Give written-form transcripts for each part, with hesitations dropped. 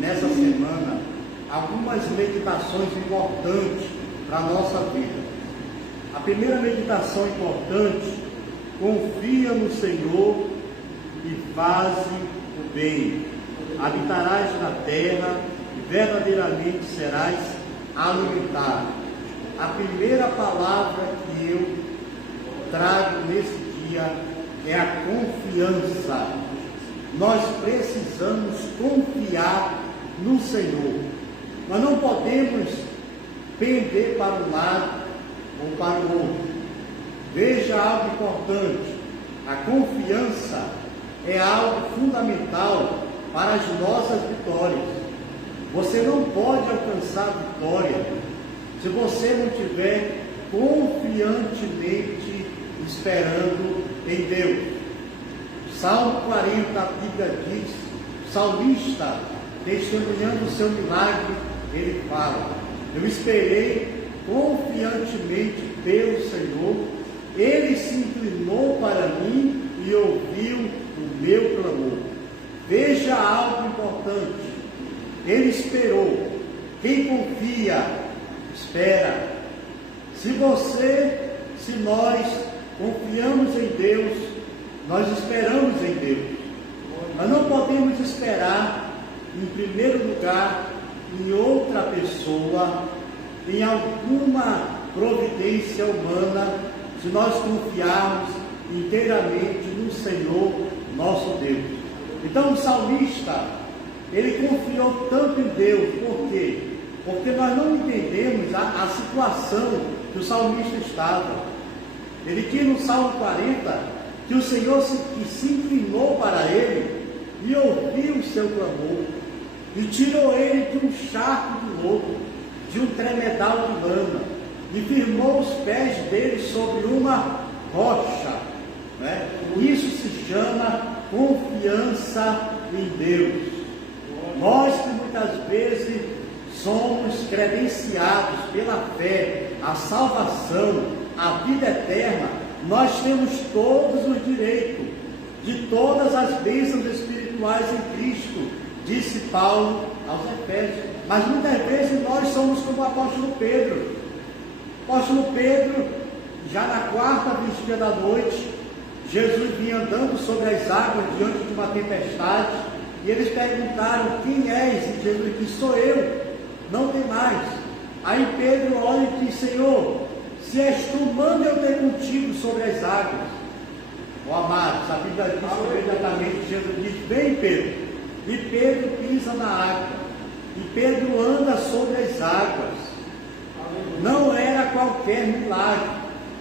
nessa semana algumas meditações importantes para a nossa vida. A primeira meditação importante: confia no Senhor e faze o bem. Habitarás na terra e verdadeiramente serás alimentado. A primeira palavra que eu trago nesse dia é a confiança. Nós precisamos confiar no Senhor. Nós não podemos pender para um lado ou para o outro. Veja algo importante: a confiança é algo fundamental para as nossas vitórias. Você não pode alcançar vitória se você não estiver confiantemente esperando em Deus. Salmo 40, a Bíblia diz, o salmista, testemunhando o seu milagre, ele fala: eu esperei confiantemente pelo Senhor, ele se inclinou para mim e ouviu o meu clamor. Veja algo importante: ele esperou. Quem confia, espera. Se nós confiamos em Deus, nós esperamos em Deus. Nós não podemos esperar, em primeiro lugar, em outra pessoa, em alguma providência humana, se nós confiarmos inteiramente no Senhor, nosso Deus. Então o salmista, ele confiou tanto em Deus. Por quê? Porque nós não entendemos a situação que o salmista estava. Ele tinha no Salmo 40 que o Senhor se inclinou para ele e ouviu o seu clamor, e tirou ele de um charco de lodo, de um tremedal de lama, e firmou os pés dele sobre uma rocha. Né? Isso se chama confiança em Deus. Nós que muitas vezes somos credenciados pela fé, a salvação, a vida eterna, nós temos todos os direitos de todas as bênçãos espirituais em Cristo, disse Paulo aos Efésios. Mas muitas vezes nós somos como o apóstolo Pedro. O apóstolo Pedro, já na quarta vigília da noite, Jesus vinha andando sobre as águas diante de uma tempestade, e eles perguntaram: quem és? E Jesus disse: sou eu, não tem mais. Aí Pedro olha e diz: Senhor, se és tu, manda eu ter contigo sobre as águas. Ó amados, a Bíblia diz imediatamente, Jesus diz: vem Pedro. E Pedro pisa na água, e Pedro anda sobre as águas. Não era qualquer milagre,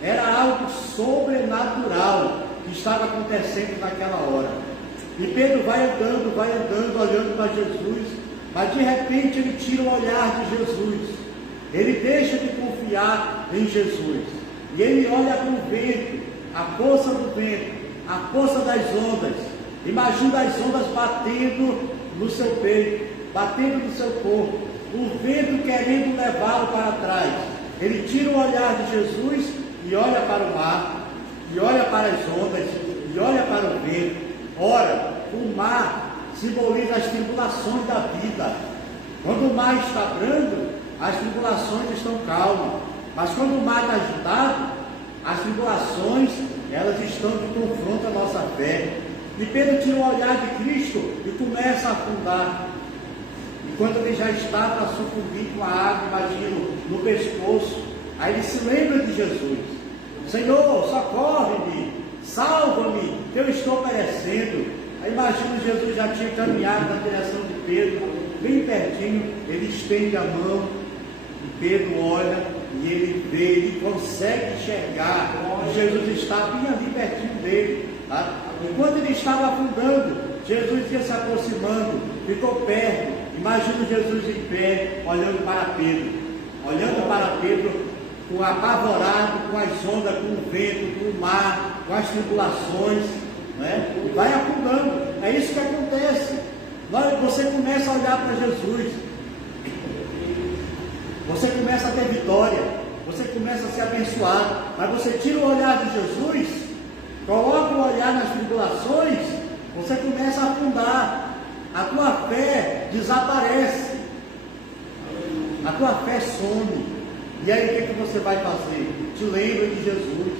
era algo sobrenatural que estava acontecendo naquela hora. E Pedro vai andando, olhando para Jesus, mas de repente ele tira o olhar de Jesus. Ele deixa de confiar em Jesus, e ele olha para o vento, a força do vento, a força das ondas. Imagina as ondas batendo no seu peito, batendo no seu corpo, o vento querendo levá-lo para trás. Ele tira o olhar de Jesus e olha para o mar, e olha para as ondas, e olha para o vento. Ora, o mar simboliza as tribulações da vida. Quando o mar está brando, as tribulações estão calmas. Mas quando o mar está agitado, as tribulações, elas estão de confronto à nossa fé. E Pedro tira o olhar de Cristo e começa a afundar. E quando ele já está para sucumbir com a água, imagino, no pescoço, aí ele se lembra de Jesus: Senhor, socorre-me, salva-me, que eu estou perecendo. Aí imagino, Jesus já tinha caminhado na direção de Pedro, bem pertinho, ele estende a mão, e Pedro olha, e ele vê, ele consegue enxergar que Jesus está bem ali pertinho dele. Tá? Enquanto ele estava afundando, Jesus ia se aproximando, ficou perto. Imagina Jesus em pé, olhando para Pedro, apavorado com as ondas, com o vento, com o mar, com as tribulações, né? E vai afundando. É isso que acontece. Você começa a olhar para Jesus, você começa a ter vitória, você começa a ser abençoado, mas você tira o olhar de Jesus, coloca o olhar nas tribulações, você começa a afundar. a tua fé desaparece, a tua fé some. E aí o que você vai fazer? Te lembra de Jesus.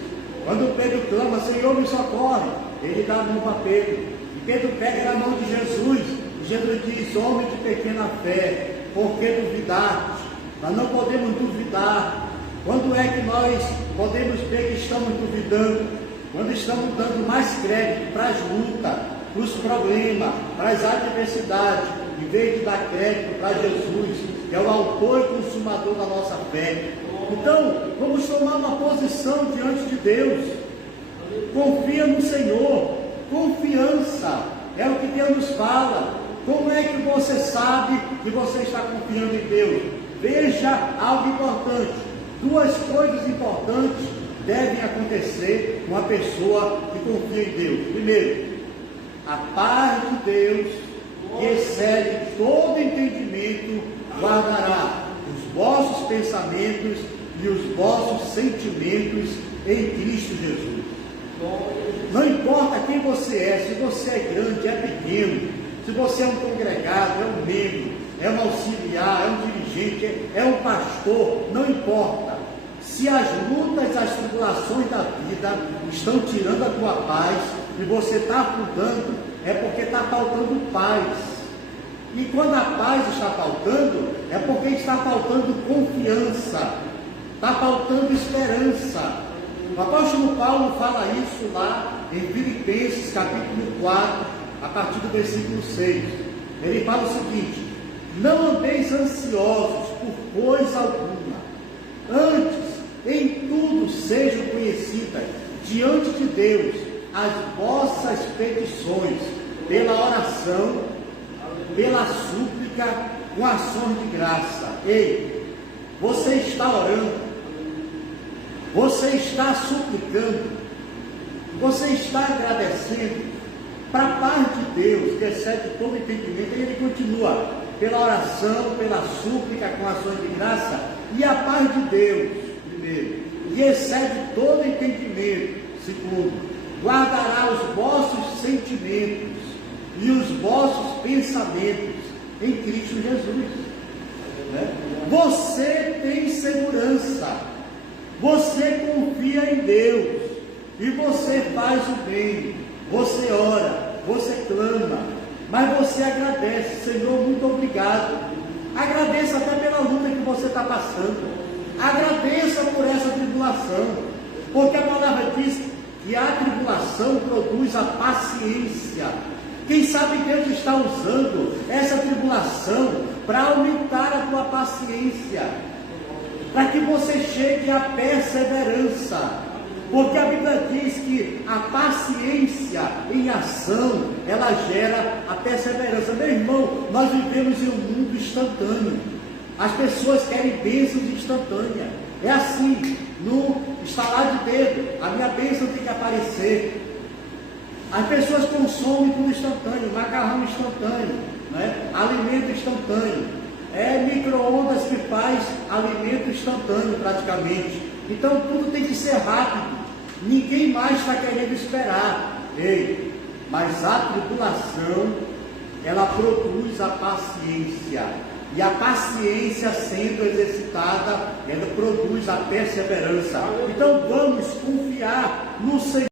Quando Pedro clama, Senhor, me socorre, ele dá a mão para Pedro, e Pedro pega na mão de Jesus, e Jesus diz: homem de pequena fé, por que duvidaste? Nós não podemos duvidar. Quando é que nós podemos ver que estamos duvidando? Quando estamos dando mais crédito para as lutas, para os problemas, para as adversidades, em vez de dar crédito para Jesus, que é o autor e consumador da nossa fé. Então, vamos tomar uma posição diante de Deus. Confia no Senhor. Confiança é o que Deus nos fala. Como é que você sabe que você está confiando em Deus? Veja algo importante. Duas coisas importantes devem acontecer com a pessoa que confia em Deus. Primeiro, a paz de Deus, que excede todo entendimento, guardará os vossos pensamentos e os vossos sentimentos em Cristo Jesus. Não importa quem você é, se você é grande, é pequeno, se você é um congregado, é um membro, é um auxiliar, é um dirigente, é um pastor, não importa. Se as lutas, as tribulações da vida estão tirando a tua paz e você está afundando, é porque está faltando paz. E quando a paz está faltando, é porque está faltando confiança, está faltando esperança. O apóstolo Paulo fala isso lá em Filipenses capítulo 4, a partir do versículo 6. Ele fala o seguinte: não andeis ansiosos por coisa alguma, antes, em tudo sejam conhecidas diante de Deus as vossas petições, pela oração, pela súplica, com ações de graça. Ei, você está orando, você está suplicando, você está agradecendo para a paz de Deus, que excede todo entendimento. E ele continua: pela oração, pela súplica, com ações de graça, e a paz de Deus, primeiro, que excede todo entendimento, segundo, guardará os vossos sentimentos e os vossos pensamentos em Cristo Jesus. Você tem segurança, você confia em Deus, e você faz o bem, você ora, você clama, mas você agradece: Senhor, muito obrigado. Agradeça até pela luta que você está passando, agradeça por essa tribulação, porque a palavra diz que a tribulação produz a paciência. Quem sabe Deus está usando essa tribulação para aumentar a tua paciência, para que você chegue à perseverança, porque a Bíblia diz que a paciência em ação, ela gera a perseverança. Meu irmão, nós vivemos em um mundo instantâneo, as pessoas querem bênçãos instantâneas, é assim, no estalar de dedo, a minha bênção tem que aparecer. As pessoas consomem tudo instantâneo, macarrão instantâneo, né? Alimento instantâneo, micro-ondas que faz alimento instantâneo praticamente. Então tudo tem que ser rápido, ninguém mais está querendo esperar. Ei, mas a tribulação, ela produz a paciência, e a paciência sendo exercitada, ela produz a perseverança. Então vamos confiar no Senhor.